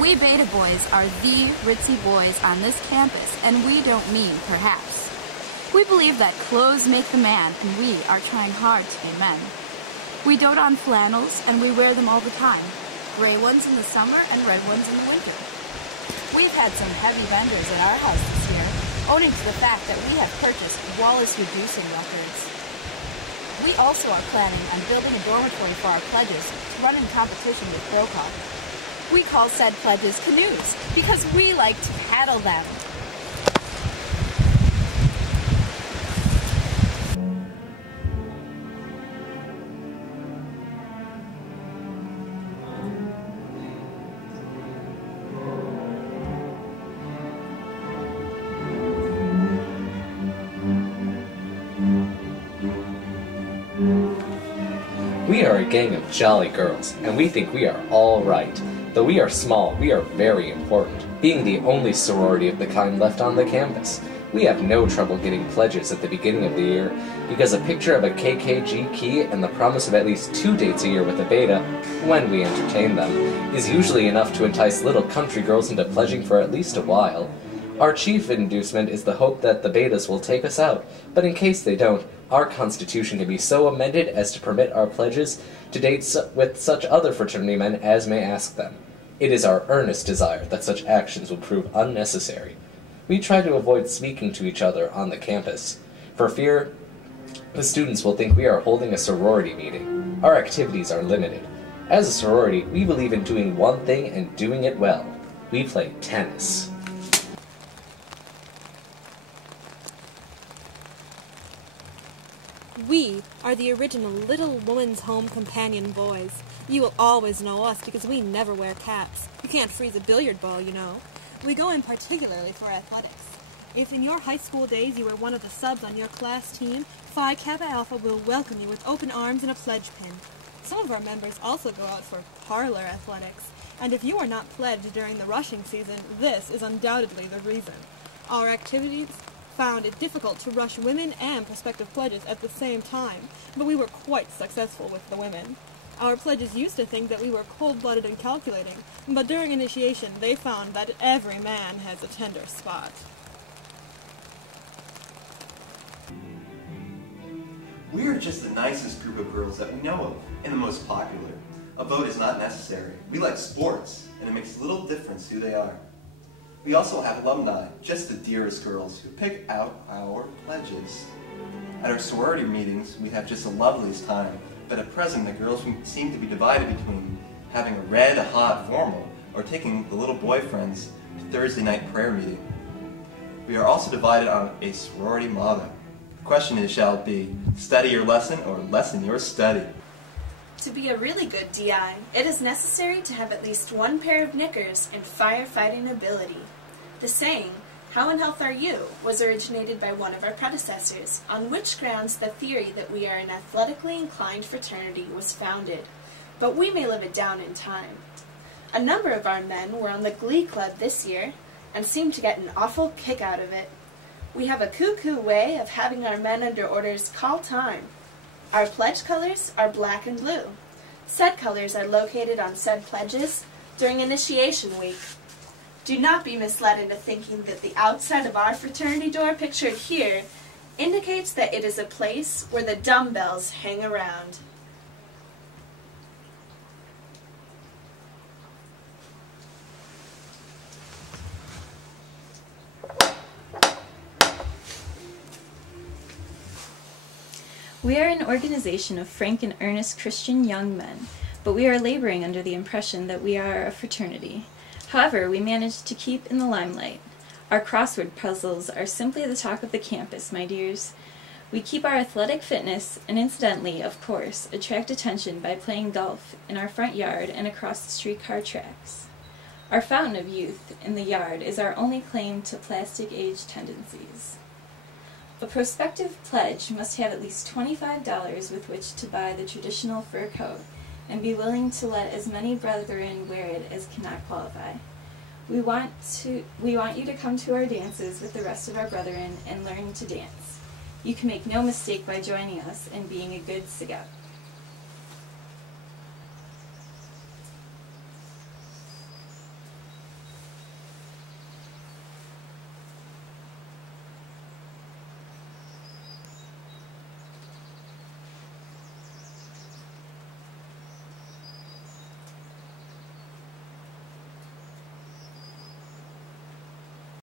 We beta boys are the ritzy boys on this campus, and we don't mean perhaps. We believe that clothes make the man, and we are trying hard to be men. We dote on flannels, and we wear them all the time. Gray ones in the summer and red ones in the winter. We've had some heavy vendors at our house this year, owing to the fact that we have purchased Wallace-reducing records. We also are planning on building a dormitory for our pledges to run in competition with Brokaw. We call said pledges canoes because we like to paddle them. We are a gang of jolly girls, and we think we are all right. Though we are small, we are very important, being the only sorority of the kind left on the campus. We have no trouble getting pledges at the beginning of the year, because a picture of a KKG key and the promise of at least 2 dates a year with a beta, when we entertain them, is usually enough to entice little country girls into pledging for at least a while. Our chief inducement is the hope that the betas will take us out, but in case they don't, our constitution can be so amended as to permit our pledges to date with such other fraternity men as may ask them. It is our earnest desire that such actions will prove unnecessary. We try to avoid speaking to each other on the campus, for fear the students will think we are holding a sorority meeting. Our activities are limited. As a sorority, we believe in doing one thing and doing it well. We play tennis. We are the original Little Woman's Home Companion boys. You will always know us because we never wear caps. You can't freeze a billiard ball, you know. We go in particularly for athletics. If in your high school days you were one of the subs on your class team, Phi Kappa Alpha will welcome you with open arms and a pledge pin. Some of our members also go out for parlor athletics, and if you are not pledged during the rushing season, this is undoubtedly the reason. Our activities found it difficult to rush women and prospective pledges at the same time, but we were quite successful with the women. Our pledges used to think that we were cold-blooded and calculating, but during initiation they found that every man has a tender spot. We are just the nicest group of girls that we know of, and the most popular. A vote is not necessary. We like sports, and it makes little difference who they are. We also have alumni, just the dearest girls, who pick out our pledges. At our sorority meetings, we have just the loveliest time, but at present the girls seem to be divided between having a red hot formal or taking the little boyfriends to Thursday night prayer meeting. We are also divided on a sorority motto. The question is, shall it be study your lesson or lessen your study? To be a really good DI, it is necessary to have at least one pair of knickers and firefighting ability. The saying, "How in health are you?" was originated by one of our predecessors, on which grounds the theory that we are an athletically inclined fraternity was founded, but we may live it down in time. A number of our men were on the Glee Club this year, and seemed to get an awful kick out of it. We have a cuckoo way of having our men under orders call time. Our pledge colors are black and blue. Said colors are located on said pledges during initiation week. Do not be misled into thinking that the outside of our fraternity door pictured here indicates that it is a place where the dumbbells hang around. We are an organization of frank and earnest Christian young men, but we are laboring under the impression that we are a fraternity. However, we manage to keep in the limelight. Our crossword puzzles are simply the talk of the campus, my dears. We keep our athletic fitness, and incidentally, of course, attract attention by playing golf in our front yard and across the streetcar tracks. Our fountain of youth in the yard is our only claim to plastic age tendencies. A prospective pledge must have at least $25 with which to buy the traditional fur coat, and be willing to let as many brethren wear it as cannot qualify. We want you to come to our dances with the rest of our brethren and learn to dance. You can make no mistake by joining us and being a good scout.